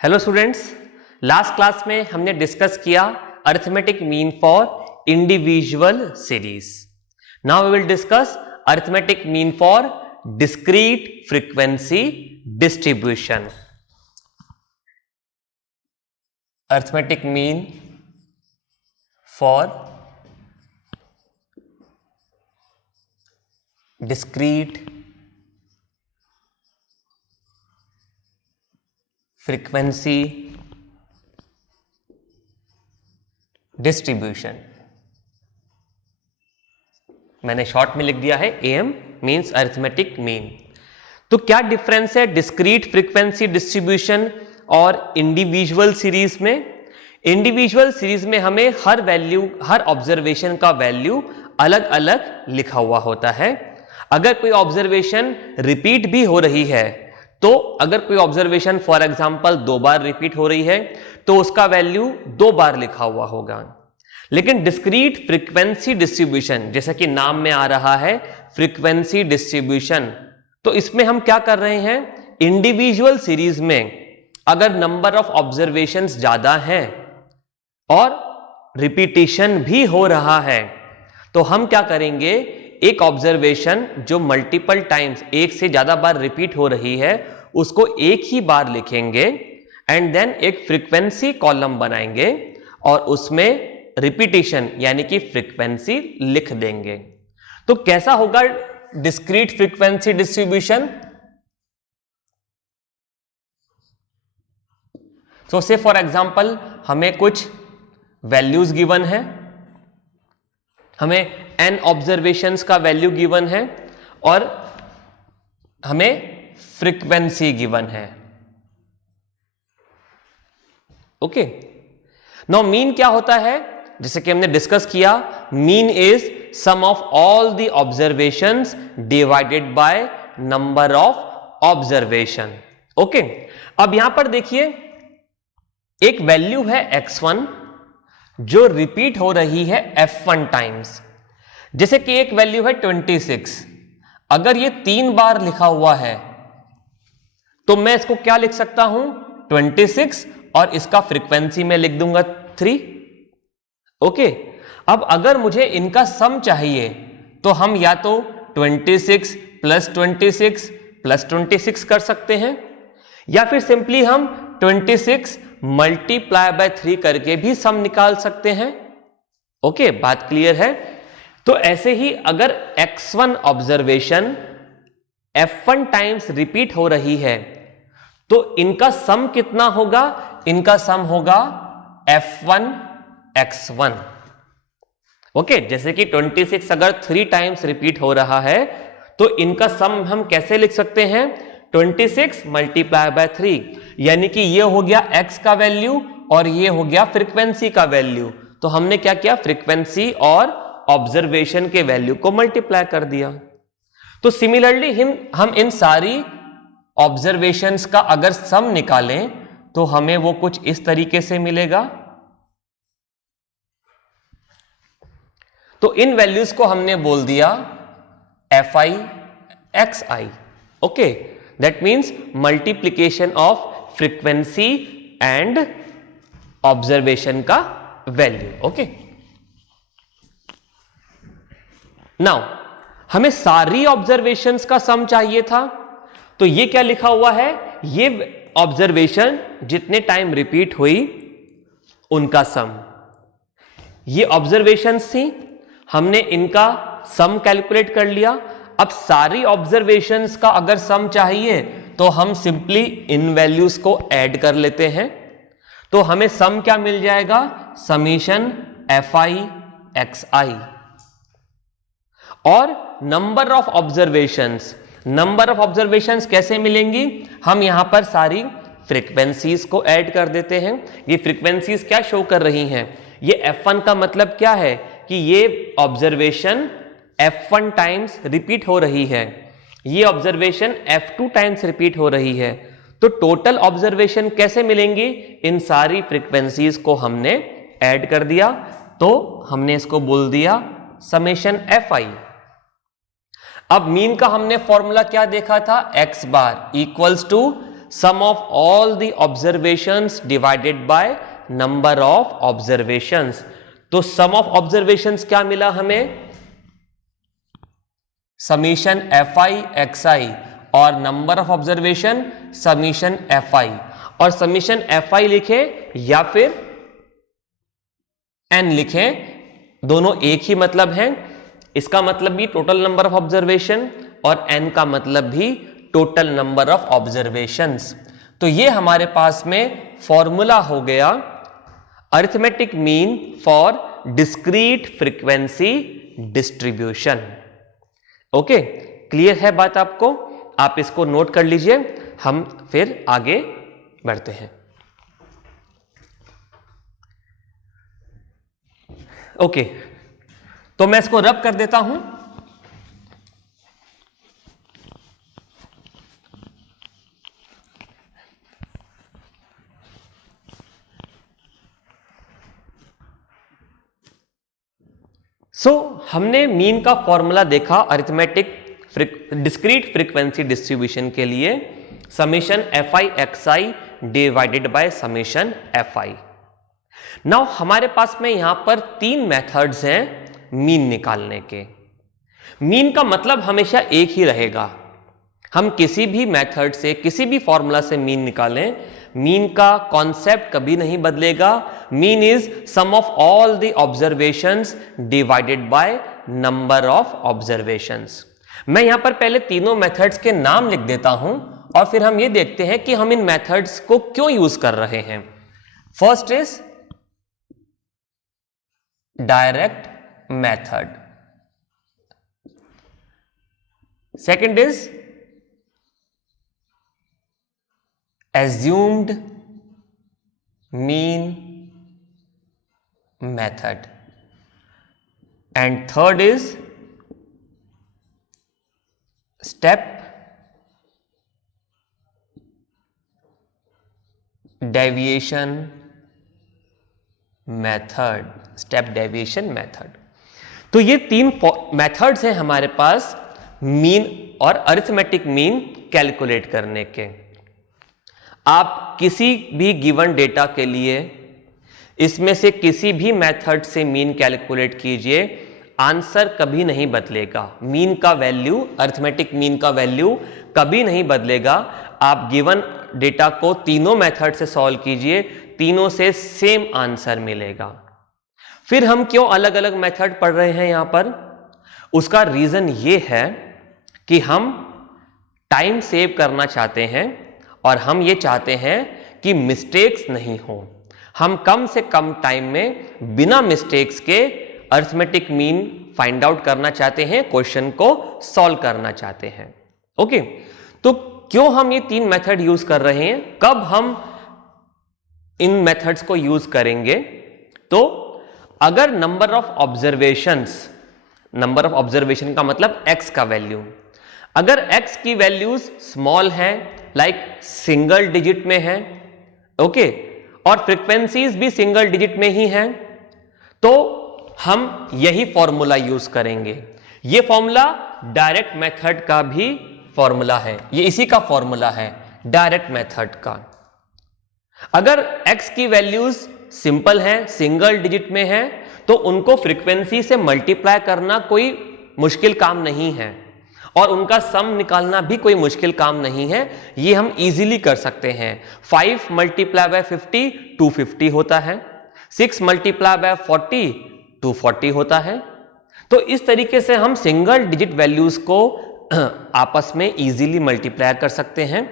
Hello students, last class में हमने discuss किया arithmetic mean for individual series. Now we will discuss arithmetic mean for discrete frequency distribution. Arithmetic mean for discrete frequency distribution. मैंने short में लिख दिया है M, means arithmetic mean. तो क्या डिफरेंस है डिस्क्रीट फ्रीक्वेंसी डिस्ट्रीब्यूशन और इंडिविजुअल सीरीज में? इंडिविजुअल सीरीज में हमें हर वैल्यू, हर ऑब्जर्वेशन का वैल्यू अलग अलग लिखा हुआ होता है। अगर कोई ऑब्जर्वेशन रिपीट भी हो रही है, तो अगर कोई observation for example 2 bar repeat हो रही है तो उसका वैल्यू 2 बार लिखा हुआ होगा। लेकिन डिस्क्रीट फ्रीक्वेंसी डिस्ट्रीब्यूशन, जैसा कि नाम में आ रहा है फ्रीक्वेंसी डिस्ट्रीब्यूशन, तो इसमें हम क्या कर रहे हैं, इंडिविजुअल सीरीज में अगर नंबर ऑफ ऑब्जर्वेशंस ज्यादा हैं और रिपीटिशन भी हो रहा है, तो हम क्या करेंगे, एक ऑब्जर्वेशन जो मल्टीपल टाइम्स, एक से ज्यादा बार रिपीट हो रही है, उसको एक ही बार लिखेंगे एंड देन एक फ्रीक्वेंसी कॉलम बनाएंगे और उसमें रिपीटिशन यानी कि फ्रीक्वेंसी लिख देंगे। तो कैसा होगा डिस्क्रीट फ्रीक्वेंसी डिस्ट्रीब्यूशन? तो से फॉर एग्जांपल हमें कुछ वैल्यूज गिवन है, हमें n ऑब्जर्वेशंस का वैल्यू गिवन है और हमें फ्रीक्वेंसी गिवन है। ओके, नाउ मीन क्या होता है? जैसे कि हमने डिस्कस किया, mean is sum of all the observations divided by number of observation. Okay, अब यहां पर देखिए एक वैल्यू है x1 जो रिपीट हो रही है f1 टाइम्स। जैसे कि एक वैल्यू है 26, अगर ये 3 बार लिखा हुआ है तो मैं इसको क्या लिख सकता हूं, 26 और इसका फ्रीक्वेंसी में लिख दूंगा 3। ओके, अब अगर मुझे इनका सम चाहिए तो हम या तो 26 प्लस 26 प्लस 26 कर सकते हैं, या फिर सिंपली हम 26 मल्टीप्लाई बाय 3 करके भी सम निकाल सकते हैं। ओके, बात क्लियर है? तो ऐसे ही अगर x1 observation f1 times repeat हो रही है तो इनका सम कितना होगा? इनका सम होगा f1 x1। ओके, जैसे कि 26 अगर 3 टाइम्स रिपीट हो रहा है तो इनका सम हम कैसे लिख सकते हैं, 26 मल्टीप्लाई बाय 3, यानी कि ये हो गया x का वैल्यू और ये हो गया फ्रीक्वेंसी का वैल्यू। तो हमने क्या किया, फ्रीक्वेंसी और ऑब्जर्वेशन के वैल्यू को मल्टीप्लाई कर दिया। तो सिमिलरली हम इन सारी ऑब्जर्वेशंस का अगर सम निकालें तो हमें वो कुछ इस तरीके से मिलेगा। तो इन वैल्यूज को हमने बोल दिया fi xi। Okay, that means multiplication of frequency and observation का वैल्यू। ओके, नाउ हमें सारी ऑब्जर्वेशंस का सम चाहिए था, तो ये क्या लिखा हुआ है, ये ऑब्जर्वेशन जितने टाइम रिपीट हुई उनका सम। ये ऑब्जर्वेशंस थी, हमने इनका सम कैलकुलेट कर लिया। अब सारी ऑब्जर्वेशंस का अगर सम चाहिए तो हम सिंपली इन वैल्यूज को ऐड कर लेते हैं, तो हमें सम क्या मिल जाएगा, समीशन fi xi। और number of observations, number of observations कैसे मिलेंगी, हम यहां पर सारी फ्रीक्वेंसीज को ऐड कर देते हैं। ये फ्रीक्वेंसीज क्या शो कर रही हैं, ये f1 का मतलब क्या है कि ये ऑब्जर्वेशन f1 टाइम्स रिपीट हो रही है, ये ऑब्जर्वेशन f2 टाइम्स रिपीट हो रही है। तो टोटल ऑब्जर्वेशन कैसे मिलेंगी, इन सारी फ्रीक्वेंसीज को हमने ऐड कर दिया, तो हमने इसको बोल दिया समेशन fi। अब मीन का हमने फॉर्मूला क्या देखा था, x bar equals to sum of all the observations divided by number of observations. तो सम ऑफ ऑब्जर्वेशंस क्या मिला हमें? समीशन fi xi और number of observation summation fi, और समीशन fi लिखें या फिर n लिखें, दोनों एक ही मतलब है। इसका मतलब भी टोटल नंबर ऑफ ऑब्जर्वेशन और n का मतलब भी टोटल नंबर ऑफ ऑब्जर्वेशंस। तो ये हमारे पास में फॉर्मूला हो गया arithmetic mean for discrete frequency distribution. Okay, clear है बात आपको? आप इसको नोट कर लीजिए, हम फिर आगे बढ़ते हैं। ओके, तो मैं इसको रब कर देता हूं। हमने मीन का फॉर्मूला देखा अरिथमेटिक डिस्क्रीट फ्रीक्वेंसी डिस्ट्रीब्यूशन के लिए, summation fi xi divided by summation fi। Now हमारे पास में यहां पर 3 मेथड्स हैं मीन निकालने के। मीन का मतलब हमेशा एक ही रहेगा, हम किसी भी मेथड से, किसी भी फॉर्मूला से मीन निकालें, मीन का कॉन्सेप्ट कभी नहीं बदलेगा। Mean is sum of all the observations divided by number of observations. मैं यहां पर पहले तीनों मेथड्स के नाम लिख देता हूं और फिर हम ये देखते हैं कि हम इन मेथड्स को क्यों यूज कर रहे हैं। First is direct method, second is assumed mean method, and third is step deviation method, step deviation method। तो ये 3 मेथड्स हैं हमारे पास मीन और अरिथमेटिक मीन कैलकुलेट करने के। आप किसी भी गिवन डेटा के लिए इसमें से किसी भी मेथड से मीन कैलकुलेट कीजिए, आंसर कभी नहीं बदलेगा। मीन का वैल्यू, अरिथमेटिक मीन का वैल्यू कभी नहीं बदलेगा। आप गिवन डेटा को तीनों मेथड से सॉल्व कीजिए, तीनों से सेम आंसर मिलेगा। फिर हम क्यों अलग अलग मेथड पढ़ रहे हैं यहां पर? उसका रीजन ये है कि हम टाइम सेव करना चाहते हैं और हम ये चाहते हैं कि मिस्टेक्स नहीं हो। हम कम से कम टाइम में बिना मिस्टेक्स के अरिथमेटिक मीन फाइंड आउट करना चाहते हैं, क्वेश्चन को सॉल्व करना चाहते हैं। ओके, तो क्यों हम ये 3 मेथड यूज कर रहे हैं, कब हम इन मेथड्स को यूज करेंगे? तो अगर number of observations, number of observation का मतलब x का वैल्यू, अगर x की वैल्यूज स्मॉल हैं, लाइक सिंगल डिजिट में है, ओके, और फ्रीक्वेंसीज भी सिंगल डिजिट में ही हैं, तो हम यही फॉर्मूला यूज करेंगे। ये फॉर्मूला डायरेक्ट मेथड का भी फॉर्मूला है, ये इसी का फॉर्मूला है डायरेक्ट मेथड का। अगर x की वैल्यूज सिंपल हैं, सिंगल डिजिट में हैं, तो उनको फ्रीक्वेंसी से मल्टीप्लाई करना कोई मुश्किल काम नहीं है और उनका सम निकालना भी कोई मुश्किल काम नहीं है, ये हम इजीली कर सकते हैं। 5 मल्टीप्लाई बाय 50 250 होता है, 6 मल्टीप्लाई बाय 40 240 होता है। तो इस तरीके से हम सिंगल डिजिट वैल्यूज को आपस में इजीली मल्टीप्लाई कर सकते हैं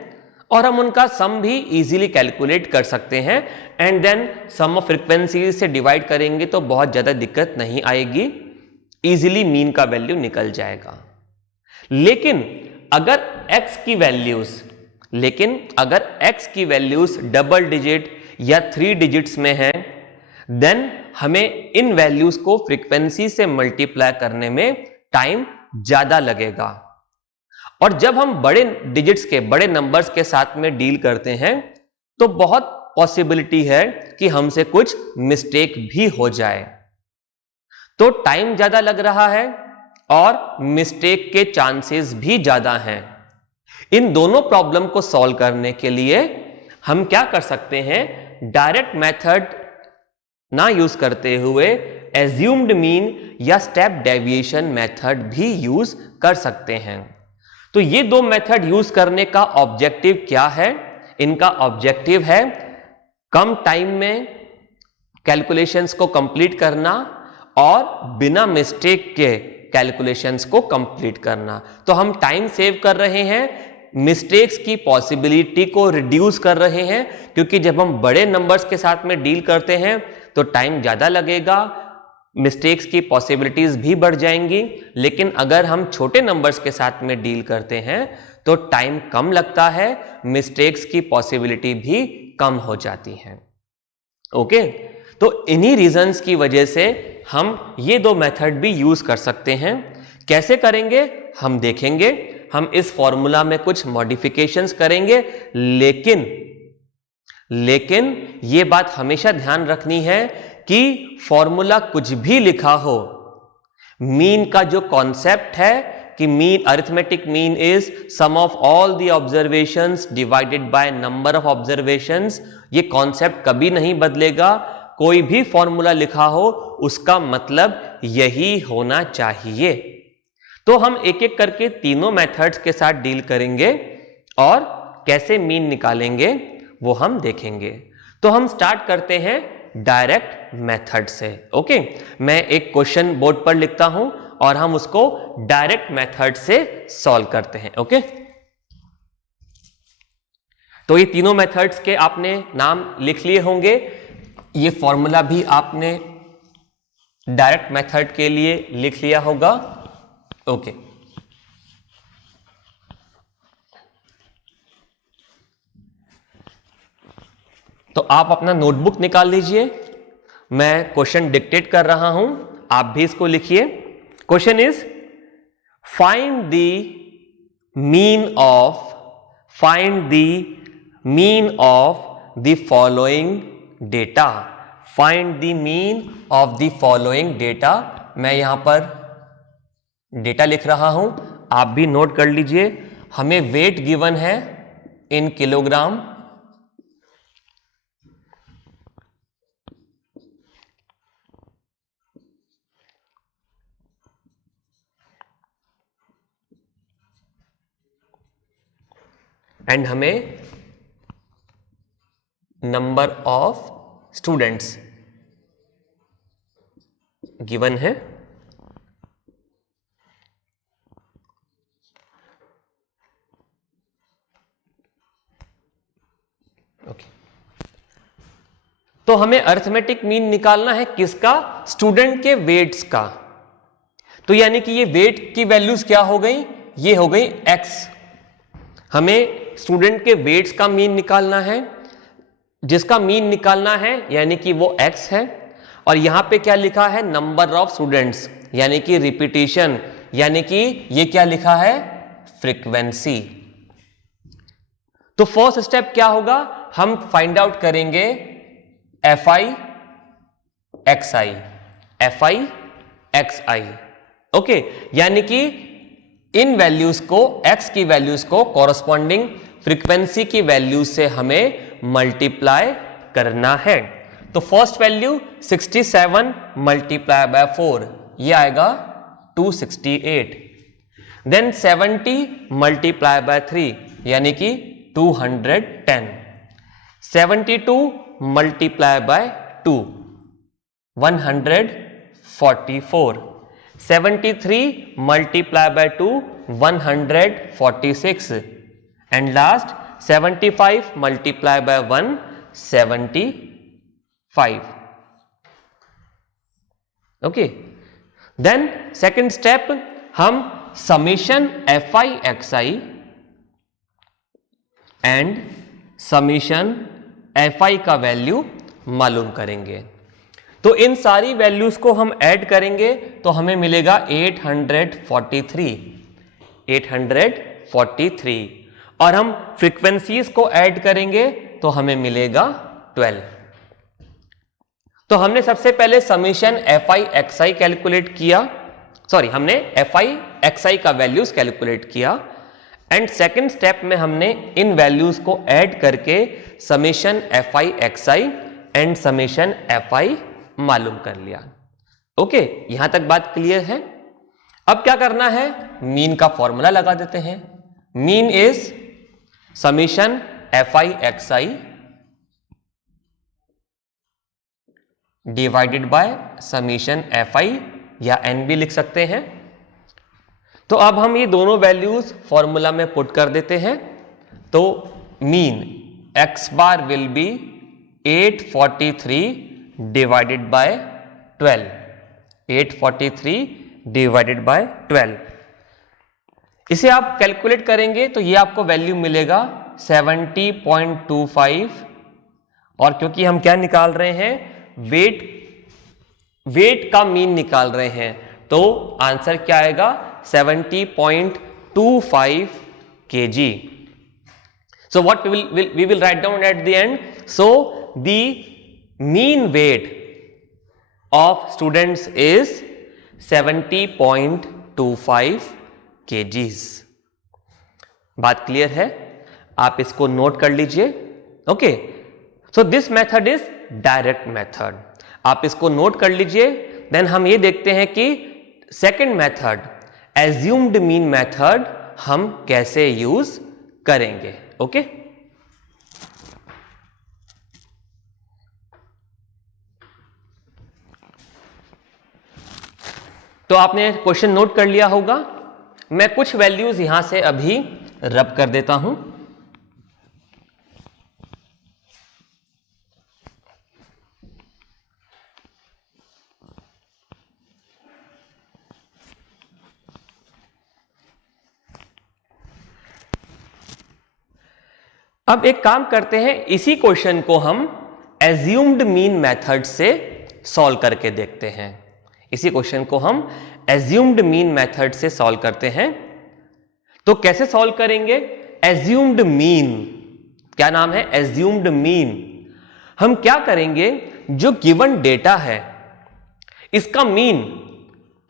और हम उनका सम भी इजीली कैलकुलेट कर सकते हैं। And then sum of frequency से डिवाइड करेंगे तो बहुत ज्यादा दिक्कत नहीं आएगी, इजीली मीन का वैल्यू निकल जाएगा। लेकिन अगर x की वैल्यूज डबल डिजिट या 3 डिजिट्स में है, देन हमें इन वैल्यूज को फ्रीक्वेंसी से मल्टीप्लाई करने में टाइम ज्यादा लगेगा। और जब हम बड़े डिजिट्स के, बड़े नंबर्स के साथ में डील करते हैं तो बहुत पॉसिबिलिटी है कि हमसे कुछ मिस्टेक भी हो जाए, तो टाइम ज्यादा लग रहा है और मिस्टेक के चांसेस भी ज्यादा हैं। इन दोनों प्रॉब्लम को सॉल्व करने के लिए हम क्या कर सकते हैं, डायरेक्ट मेथड ना यूज करते हुए एज्यूम्ड मीन या स्टेप डेविएशन मेथड भी यूज कर सकते हैं। तो ये दो मेथड यूज करने का ऑब्जेक्टिव क्या है? इनका ऑब्जेक्टिव है कम टाइम में कैलकुलेशंस को कंप्लीट करना और बिना मिस्टेक के कैलकुलेशंस को कंप्लीट करना। तो हम टाइम सेव कर रहे हैं, मिस्टेक्स की पॉसिबिलिटी को रिड्यूस कर रहे हैं, क्योंकि जब हम बड़े नंबर्स के साथ में डील करते हैं तो टाइम ज्यादा लगेगा, मिस्टेक्स की पॉसिबिलिटीज भी बढ़ जाएंगी। लेकिन अगर हम छोटे नंबर्स के साथ में डील करते हैं तो टाइम कम लगता है, मिस्टेक्स की पॉसिबिलिटी भी कम हो जाती है। ओके, तो इन्हीं रीजंस की वजह से हम ये दो मेथड भी यूज कर सकते हैं। कैसे करेंगे हम देखेंगे। हम इस फॉर्मूला में कुछ मॉडिफिकेशंस करेंगे, लेकिन ये बात हमेशा ध्यान रखनी है कि फॉर्मूला कुछ भी लिखा हो, मीन का जो कॉन्सेप्ट है कि mean, arithmetic mean is sum of all the observations divided by number of observations, ये कॉन्सेप्ट कभी नहीं बदलेगा। कोई भी फॉर्मूला लिखा हो उसका मतलब यही होना चाहिए। तो हम एक एक करके तीनों मेथड्स के साथ डील करेंगे और कैसे मीन निकालेंगे वो हम देखेंगे। तो हम स्टार्ट करते हैं डायरेक्ट मेथड से। ओके, मैं एक क्वेश्चन बोर्ड पर लिखता हूं और हम उसको डायरेक्ट मेथड से सॉल्व करते हैं। ओके, तो ये तीनों मेथड्स के आपने नाम लिख लिए होंगे। ये फॉर्मूला भी आपने डायरेक्ट मेथड के लिए लिख लिया होगा। ओके, तो आप अपना नोटबुक निकाल लीजिए, मैं क्वेश्चन डिक्टेट कर रहा हूं, आप भी इसको लिखिए। Question is find the mean of the following data. Find the mean of the following data. मैं यहां पर डेटा लिख रहा हूं, आप भी नोट कर लीजिए। हमें वेट गिवन है इन किलोग्राम, एंड हमें नंबर ऑफ स्टूडेंट्स गिवन है। ओके, तो हमें अरिथमेटिक मीन निकालना है किसका? स्टूडेंट के वेट्स का। तो यानी कि ये वेट की वैल्यूज क्या हो गई? ये हो गई x। हमें स्टूडेंट के वेट्स का मीन निकालना है, जिसका मीन निकालना है यानी कि वो x है। और यहां पे क्या लिखा है? नंबर ऑफ स्टूडेंट्स, यानी कि रिपीटिशन, यानी कि ये क्या लिखा है? फ्रीक्वेंसी। तो फर्स्ट स्टेप क्या होगा? हम फाइंड आउट करेंगे fi xi। ओके, यानी कि इन वैल्यूज को, x की वैल्यूज को कॉरस्पॉन्डिंग फ्रीक्वेंसी की वैल्यूज से हमें मल्टीप्लाई करना है। तो फर्स्ट वैल्यू 67 मल्टीप्लाई बाय 4, ये आएगा 268। देन 70 मल्टीप्लाई बाय 3 यानी कि 210। 72 multiply by 2 144। 73 multiplied by 2 146, and last 75 multiplied by 1 75. Okay, then second step हम summation fi xi and summation fi का वैल्यू मालूम करेंगे। तो इन सारी वैल्यूज को हम ऐड करेंगे तो हमें मिलेगा 843 और हम फ्रीक्वेंसीज को ऐड करेंगे तो हमें मिलेगा 12। तो हमने सबसे पहले समीशन fi xi कैलकुलेट किया, हमने fi xi का वैल्यूज कैलकुलेट किया एंड सेकेंड स्टेप में हमने इन वैल्यूज को ऐड करके summation fi xi and summation fi मालूम कर लिया। ओके, यहां तक बात क्लियर है। अब क्या करना है, मीन का फॉर्मूला लगा देते हैं। Mean is summation fi xi divided by summation fi, या n भी लिख सकते हैं। तो अब हम ये दोनों वैल्यूज फॉर्मूला में पुट कर देते हैं। तो mean x bar will be 843 divided by 12, 843 divided by 12। इसे आप कैलकुलेट करेंगे तो ये आपको वैल्यू मिलेगा 70.25, और क्योंकि हम क्या निकाल रहे हैं, वेट का मीन निकाल रहे हैं, तो आंसर क्या आएगा 70.25 kg. So what we will write down at the end. So the mean weight of students is 70.25 kgs. बात क्लियर है? आप इसको नोट कर लीजिए। Okay, so this method is direct method, आप इसको नोट कर लीजिए। देन हम ये देखते हैं कि second method assumed mean method हम कैसे यूज करेंगे। ओके, तो आपने क्वेश्चन नोट कर लिया होगा। मैं कुछ वैल्यूज यहां से अभी रब कर देता हूं। अब एक काम करते हैं, इसी क्वेश्चन को हम एज्यूम्ड मीन मेथड से सॉल्व करके देखते हैं। इसी क्वेश्चन को हम एज्यूम्ड मीन मेथड से सॉल्व करते हैं। तो कैसे सॉल्व करेंगे? एज्यूम्ड मीन, क्या नाम है? Assumed mean. हम क्या करेंगे, जो गिवन डेटा है इसका मीन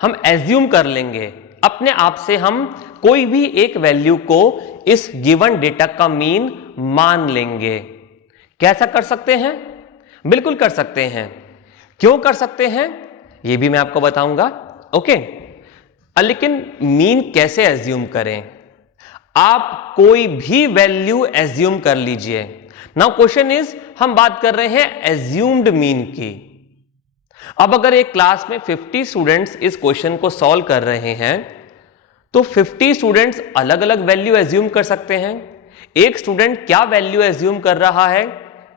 हम एज्यूम कर लेंगे। अपने आप से हम कोई भी एक वैल्यू को इस गिवन डेटा का मीन मान लेंगे। कैसा कर सकते हैं? बिल्कुल कर सकते हैं। क्यों कर सकते हैं ये भी मैं आपको बताऊंगा। ओके, लेकिन मीन कैसे एज्यूम करें? आप कोई भी वैल्यू एज्यूम कर लीजिए। नाउ क्वेश्चन इज, हम बात कर रहे हैं एज्यूम्ड मीन की। अब अगर एक क्लास में 50 स्टूडेंट्स इस क्वेश्चन को सॉल्व कर रहे हैं तो 50 स्टूडेंट्स अलग अलग वैल्यू एज्यूम कर सकते हैं। एक स्टूडेंट क्या वैल्यू एज्यूम कर रहा है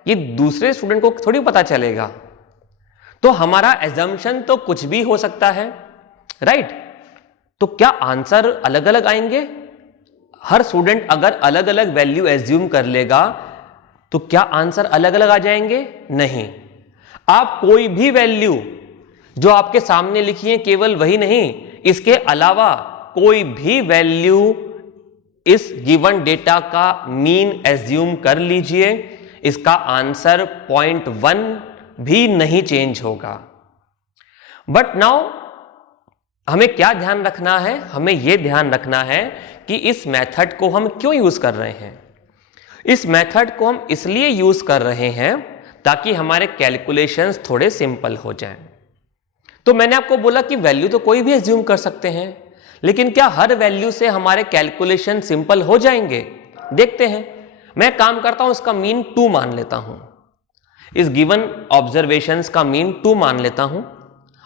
ये दूसरे स्टूडेंट को थोड़ी पता चलेगा। तो हमारा एजम्पशन तो कुछ भी हो सकता है, राइट? तो क्या आंसर अलग अलग आएंगे? हर स्टूडेंट अगर अलग अलग वैल्यू एज्यूम कर लेगा तो क्या आंसर अलग अलग आ जाएंगे? नहीं। आप कोई भी वैल्यू जो आपके सामने लिखी है केवल वही नहीं, इसके अलावा कोई भी वैल्यू इस गिवन डेटा का मीन एज्यूम कर लीजिए, इसका आंसर 0.1 भी नहीं चेंज होगा। बट नाउ हमें क्या ध्यान रखना है? हमें यह ध्यान रखना है कि इस मेथड को हम क्यों यूज कर रहे हैं। इस मेथड को हम इसलिए यूज कर रहे हैं ताकि हमारे कैलकुलेशंस थोड़े सिंपल हो जाएं। तो मैंने आपको बोला कि वैल्यू तो कोई भी एज्यूम कर सकते हैं, लेकिन क्या हर वैल्यू से हमारे कैलकुलेशन सिंपल हो जाएंगे? देखते हैं। मैं काम करता हूं, इसका मीन 2 मान लेता हूं, इस गिवन ऑब्जर्वेशंस का मीन 2 मान लेता हूं,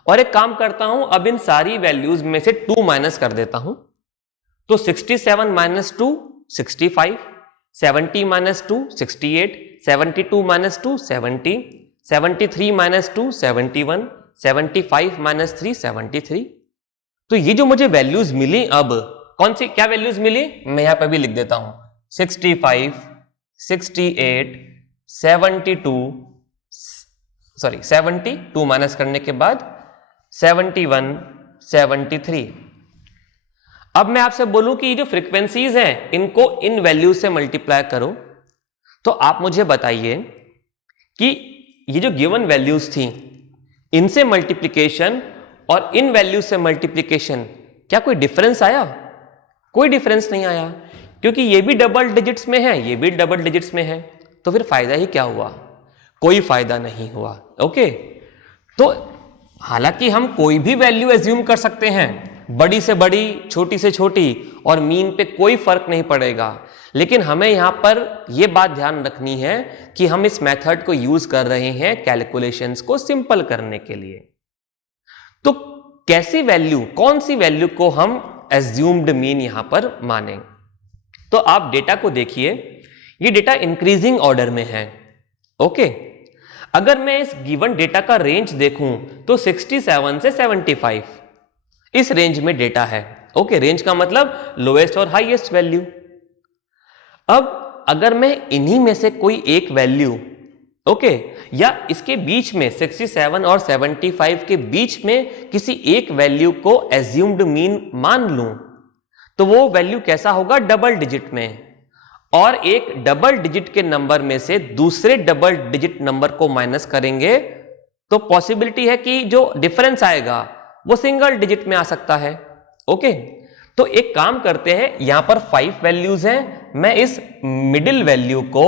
और एक काम करता हूं, अब इन सारी वैल्यूज में से 2 माइनस कर देता हूं। तो 67 minus 2 65, 70 minus 2 68, 72 minus 2 70, 73 minus 2 71, 75 minus 3 73। तो ये जो मुझे वैल्यूज मिली, अब कौन सी क्या वैल्यूज मिली मैं यहां पर भी लिख देता हूं। 65, 68, 72, सॉरी 72 माइनस करने के बाद 71, 73। अब मैं आपसे बोलूं कि ये जो फ्रीक्वेंसीज हैं इनको इन वैल्यू से मल्टीप्लाई करो, तो आप मुझे बताइए कि ये जो गिवन वैल्यूज थी इनसे मल्टीप्लिकेशन और इन वैल्यू से मल्टीप्लिकेशन क्या कोई डिफरेंस आया? कोई डिफरेंस नहीं आया। क्योंकि ये भी डबल डिजिट्स में है, ये भी डबल डिजिट्स में है, तो फिर फायदा ही क्या हुआ? कोई फायदा नहीं हुआ। ओके, तो हालांकि हम कोई भी वैल्यू एज्यूम कर सकते हैं, बड़ी से बड़ी, छोटी से छोटी, और मीन पे कोई फर्क नहीं पड़ेगा, लेकिन हमें यहां पर यह बात ध्यान रखनी है कि हम इस मेथड को यूज कर रहे हैं कैलकुलेशंस को सिंपल करने के लिए। तो कैसी वैल्यू, कौन सी वैल्यू को हम एज्यूम्ड मीन यहां पर माने? तो आप डेटा को देखिए, ये डेटा इंक्रीजिंग ऑर्डर में है। ओके, अगर मैं इस गिवन डेटा का रेंज देखूं तो 67 से 75 इस रेंज में डेटा है। ओके, रेंज का मतलब लोएस्ट और हाईएस्ट वैल्यू। अब अगर मैं इन्हीं में से कोई एक वैल्यू, ओके, या इसके बीच में 67 और 75 के बीच में किसी एक वैल्यू को एज्यूम्ड मीन मान लूं, तो वो वैल्यू कैसा होगा? डबल डिजिट में। और एक डबल डिजिट के नंबर में से दूसरे डबल डिजिट नंबर को माइनस करेंगे तो पॉसिबिलिटी है कि जो डिफरेंस आएगा वो सिंगल डिजिट में आ सकता है। ओके, तो एक काम करते हैं, यहां पर 5 वैल्यूज हैं, मैं इस मिडिल वैल्यू को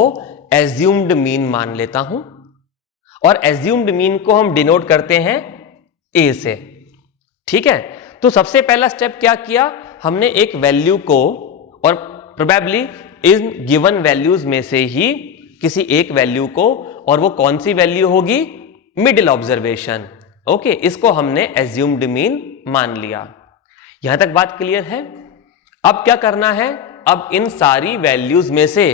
एज्यूम्ड मीन मान लेता हूं, और एज्यूम्ड मीन को हम डिनोट करते हैं ए से। ठीक है, तो सबसे पहला स्टेप क्या किया हमने? एक वैल्यू को, और प्रोबेबली इन गिवन वैल्यूज में से ही किसी एक वैल्यू को, और वो कौन सी वैल्यू होगी? Middle observation. ओके, इसको हमने एज्यूम्ड मीन मान लिया। यहां तक बात क्लियर है? अब क्या करना है? अब इन सारी वैल्यूज में से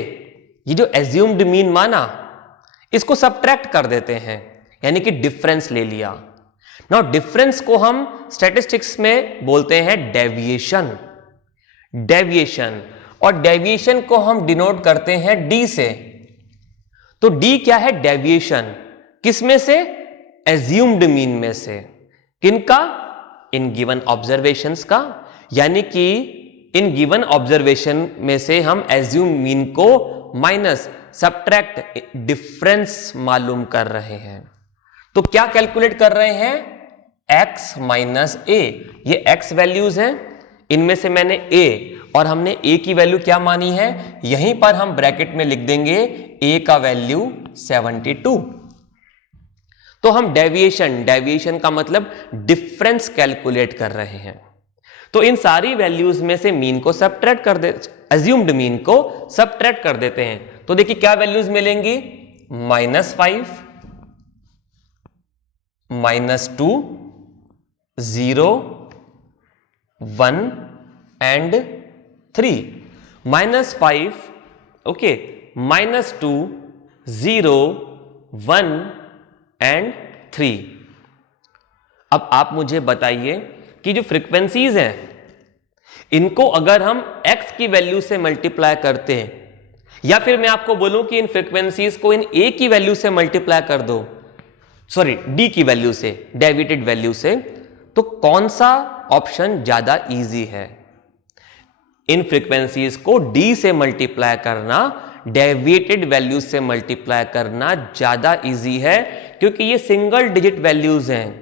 ये जो एज्यूम्ड मीन माना, इसको सबट्रैक्ट कर देते हैं, यानी कि डिफरेंस ले लिया। नाउ डिफरेंस को हम स्टैटिस्टिक्स में बोलते हैं डेविएशन। डेविएशन, और डेविएशन को हम डिनोट करते हैं डी से। तो डी क्या है? डेविएशन। किसमें से? एज्यूम्ड मीन में से। किनका? इन गिवन ऑब्जर्वेशंस का, यानी कि इन गिवन ऑब्जर्वेशन में से हम एज्यूम मीन को माइनस सबट्रैक्ट डिफरेंस मालूम कर रहे हैं। तो क्या कैलकुलेट कर रहे हैं? x माइनस ए। ये x वैल्यूज हैं, इनमें से मैंने a, और हमने a की वैल्यू क्या मानी है? यहीं पर हम ब्रैकेट में लिख देंगे a का वैल्यू 72। तो हम डेविएशन का मतलब डिफरेंस कैलकुलेट कर रहे हैं। तो इन सारी वैल्यूज में से मीन को सबट्रैक्ट कर दे, एज्यूम्ड मीन को सबट्रैक्ट कर देते हैं। तो देखिए क्या वैल्यूज मिलेंगी? -5, -2, 0, 1 एंड 3। -5, okay, -2, 0, 1 and 3। अब आप मुझे बताइए कि जो फ्रीक्वेंसीज हैं, इनको अगर हम x की वैल्यू से मल्टीप्लाई करते हैं, या फिर मैं आपको बोलूं कि इन फ्रीक्वेंसीज को इन a की वैल्यू से मल्टीप्लाई कर दो, सॉरी d की वैल्यू से, डेविएटेड वैल्यू से, तो कौन सा ऑप्शन ज्यादा इजी है? इन फ्रीक्वेंसीज को d से मल्टीप्लाई करना, डेविएटेड वैल्यू से मल्टीप्लाई करना ज्यादा इजी है, क्योंकि ये सिंगल डिजिट वैल्यूज हैं।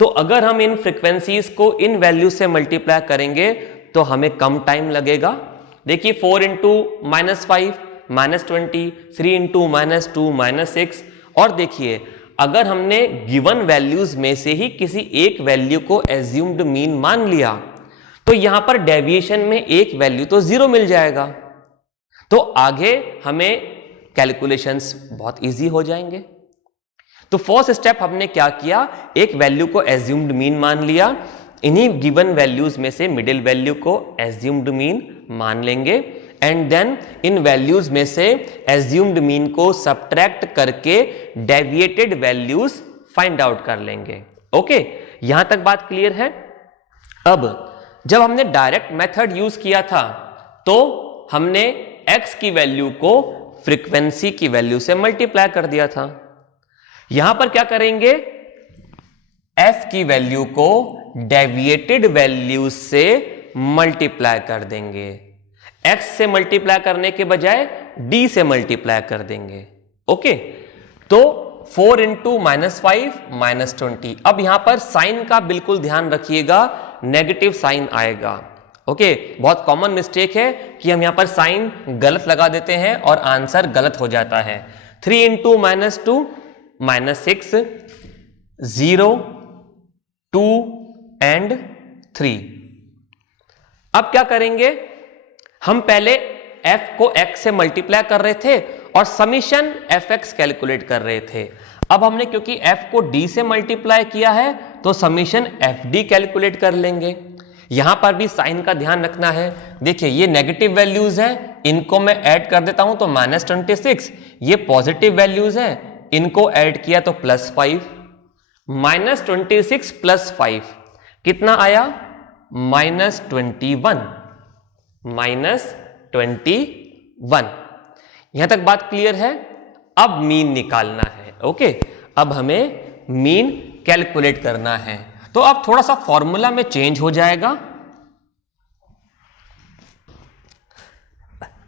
तो अगर हम इन फ्रीक्वेंसीज को इन वैल्यू से मल्टीप्लाई करेंगे तो हमें कम टाइम लगेगा। देखिए 4 इंटू -5 -20, 3 इंटू -2 -6, और देखिए अगर हमने गिवन वैल्यूज में से ही किसी एक वैल्यू को एज्यूम्ड मीन मान लिया, तो यहां पर डेविएशन में एक वैल्यू तो 0 मिल जाएगा। तो आगे हमें कैलकुलेशंस बहुत इजी हो जाएंगे। तो फर्स्ट स्टेप हमने क्या किया? एक वैल्यू को एज्यूम्ड मीन मान लिया, इन्हीं गिवन वैल्यूज में से मिडिल वैल्यू को एज्यूम्ड मीन मान लेंगे, एंड देन इन वैल्यूज में से एज्यूम्ड मीन को सबट्रैक्ट करके डेविएटेड वैल्यूज फाइंड आउट कर लेंगे। ओके, यहां तक बात क्लियर है? अब जब हमने डायरेक्ट मेथड यूज किया था तो हमने x की वैल्यू को फ्रीक्वेंसी की वैल्यू से मल्टीप्लाई कर दिया था। यहां पर क्या करेंगे? f की वैल्यू को डेविएटेड वैल्यू से मल्टीप्लाई कर देंगे। x से मल्टीप्लाई करने के बजाय d से मल्टीप्लाई कर देंगे। ओके, तो 4 इंटू -5 -20। अब यहां पर साइन का बिल्कुल ध्यान रखिएगा, नेगेटिव साइन आएगा। ओके बहुत कॉमन मिस्टेक है कि हम यहां पर साइन गलत लगा देते हैं और आंसर गलत हो जाता है। 3 इंटू -2 -6, 0, 2 एंड 3। अब क्या करेंगे, हम पहले f को x से मल्टीप्लाई कर रहे थे और समीशन fx कैलकुलेट कर रहे थे। अब हमने क्योंकि f को d से मल्टीप्लाई किया है तो समीशन fd कैलकुलेट कर लेंगे। यहां पर भी साइन का ध्यान रखना है। देखिए ये नेगेटिव वैल्यूज हैं, इनको मैं ऐड कर देता हूं तो -26, ये पॉजिटिव वैल्यूज हैं, इनको ऐड किया तो +5, -26 + 5 कितना आया, -21, -21। यहां तक बात क्लियर है। अब मीन निकालना है। ओके अब हमें मीन कैलकुलेट करना है, तो अब थोड़ा सा फॉर्मूला में चेंज हो जाएगा।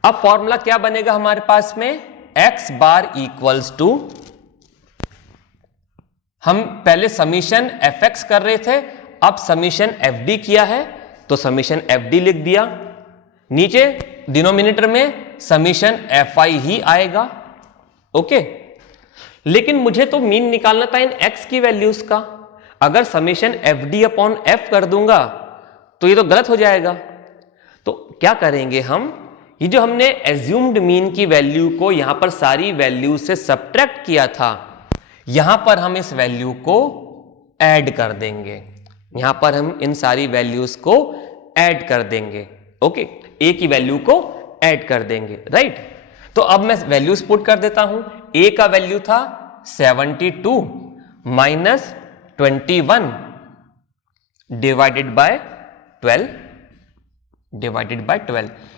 अब फॉर्मूला क्या बनेगा हमारे पास में, x बार इक्वल्स टू, हम पहले समीशन fx कर रहे थे, अब समीशन fd किया है तो समीशन fd लिख दिया, नीचे डिनोमिनेटर में समीशन fi ही आएगा। ओके लेकिन मुझे तो मीन निकालना था इन x की वैल्यूज का। अगर समीशन fd अपॉन f कर दूंगा तो ये तो गलत हो जाएगा। तो क्या करेंगे हम, ये जो हमने एज्यूम्ड मीन की वैल्यू को यहां पर सारी वैल्यू से सब्ट्रैक्ट किया था, यहां पर हम इस वैल्यू को ऐड कर देंगे। यहां पर हम इन सारी वैल्यूज को ऐड कर देंगे। ओके a की वैल्यू को ऐड कर देंगे, राइट। तो अब मैं वैल्यूज पुट कर देता हूं। a का वैल्यू था 72 माइनस 21 डिवाइडेड बाय 12,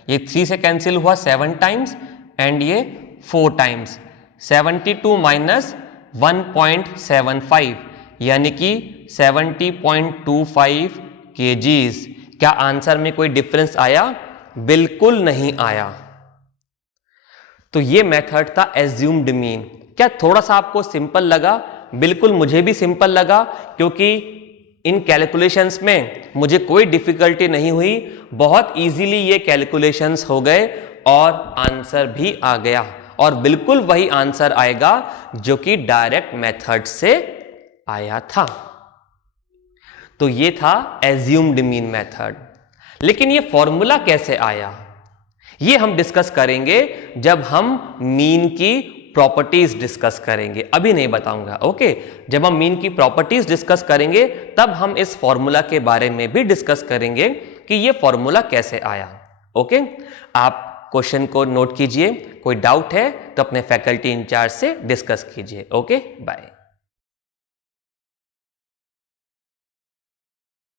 ये 3 से कैंसिल हुआ 7 टाइम्स एंड ये 4 टाइम्स, 72 माइनस 1.75 यानी कि 70.25 kgs। क्या आंसर में कोई डिफरेंस आया? बिल्कुल नहीं आया। तो ये मेथड था एज्यूम्ड मीन। क्या थोड़ा सा आपको सिंपल लगा? बिल्कुल मुझे भी सिंपल लगा, क्योंकि इन कैलकुलेशंस में मुझे कोई डिफिकल्टी नहीं हुई, बहुत इजीली ये कैलकुलेशंस हो गए और आंसर भी आ गया, और बिल्कुल वही आंसर आएगा जो कि डायरेक्ट मेथड से आया था। तो ये था एज्यूम्ड मीन मेथड। लेकिन ये फॉर्मूला कैसे आया, ये हम डिस्कस करेंगे जब हम मीन की प्रॉपर्टीज डिस्कस करेंगे, अभी नहीं बताऊंगा। ओके जब हम मीन की प्रॉपर्टीज डिस्कस करेंगे तब हम इस फॉर्मूला के बारे में भी डिस्कस करेंगे कि ये फॉर्मूला कैसे आया। ओके आप क्वेश्चन को नोट कीजिए, कोई डाउट है तो अपने फैकल्टी इंचार्ज से डिस्कस कीजिए। Okay bye.